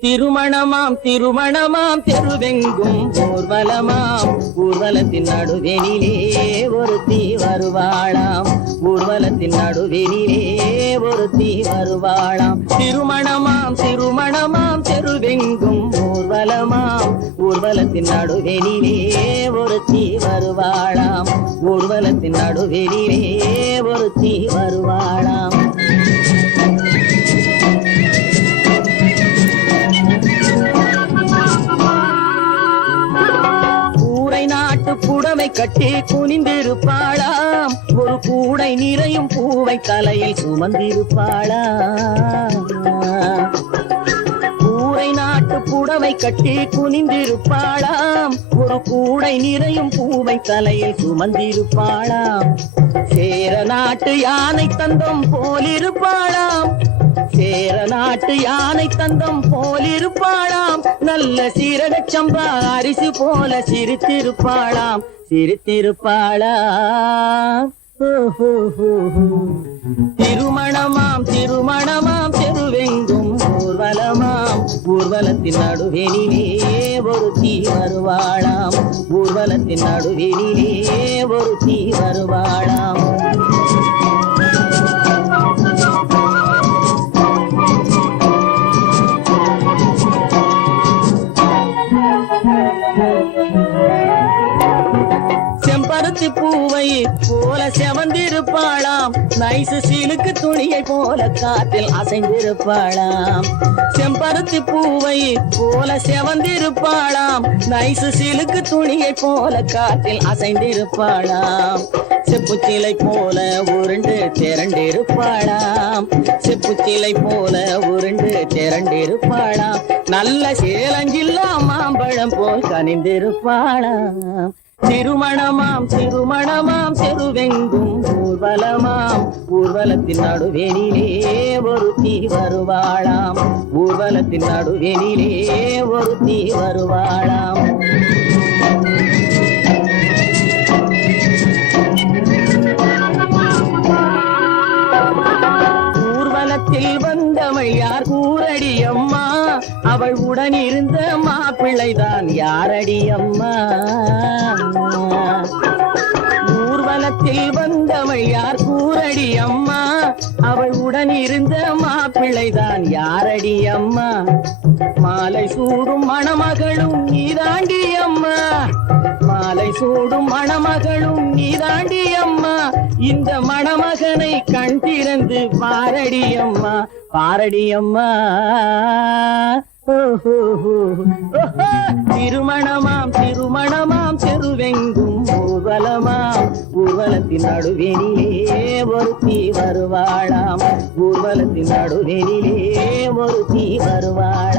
திருமணமாம் திருமணமாம் தெருவெங்கும் ஊர்வலமாம் ஊர்வலத்தின் நடுவெனிலே ஒருத்தி வருவாளாம் ஊர்வலத்தின் நடுவெனிலே ஒருத்தி வருவாளாம் திருமணமாம் திருமணமாம் தெருவெங்கும் ஊர்வலமாம் ஊர்வலத்தின் நடுவெனிலே ஒருத்தி வருவாளாம் ஊர்வலத்தின் நடுவெனிலே ஒருத்தி வருவாளாம் புடவை கட்டி குனிந்திருப்பாளாம் ஒரு கூடை நிறையும் பூவை தலையில் சுமந்திருப்பாளாம் கூரை நாட்டு புடவை கட்டி குனிந்திருப்பாளாம் ஒரு கூடை நிறையும் பூவை தலையில் சுமந்திருப்பாளாம் சேர நாட்டு யானை தந்தம் போலிருப்பாளாம் சேர நாட்டு யானை தந்தம் போலிருப்பாளாம் நல்ல சீரகச் சம்பா அரிசி போல சிரித்திருப்பாளாம் சிரித்திருப்பாளாம் திருமணமாம் திருமணமாம் தெருவெங்கும் ஊர்வலமாம் ஊர்வலத்தின் நடுவெனிலே ஒருத்தி வருவாளாம் ஊர்வலத்தின் நடுவெனிலே ஒருத்தி வருவாளாம் செம்பருத்தி பூவை போல செவந்திருப்பாளாம் நைசு சீலுக்கு துணியை போல காற்றில் அசைந்திருப்பாளாம் செம்பருத்தி பூவை போல செவந்திருப்பாளாம் நைசு சீலுக்கு துணியை போல காற்றில் அசைந்திருப்பாளாம் செப்புச்சிலை போல உருண்டு திரண்டிருப்பாளாம் செப்புச்சிலை போல உருண்டு திரண்டிருப்பாளாம் நல்ல சேலஞ்சில்லா மாம்பழம் போல் கனிந்திருப்பாளாம் திருமணமாம் திருமணமாம் தெருவெங்கும் ஊர்வலமாம் ஊர்வலத்தின் நடுவெனிலே ஒருத்தி வருவாளாம் ஊர்வலத்தின் நடுவெனிலே ஒருத்தி வருவாளாம் ஊர்வலத்தில் வந்தவள் யார் கூரடி அம்மா அவள் உடன் இருந்த மாப்பிள்ளைதான் யாரடி அம்மா ஊர்வலத்தில் வந்தவள் யார் கூரடி அம்மா அவள் உடன் இருந்த மாப்பிள்ளைதான் யாரடி அம்மா மாலை சூடும் மணமகளும் நீதாண்டி அம்மா மாலை சூடும் மணமகளும் நீதாண்டி அம்மா இந்த மணமகனை கண் திறந்து பாரடி அம்மா பாரடி அம்மா திருமணமாம் திருமணமாம் தெருவெங்கும் ஊர்வலமாம் ஊர்வலத்தின் நடுவெனிலே ஒருத்தி வருவாளாம் ஊர்வலத்தின் நடுவெனிலே ஒருத்தி வருவாளாம்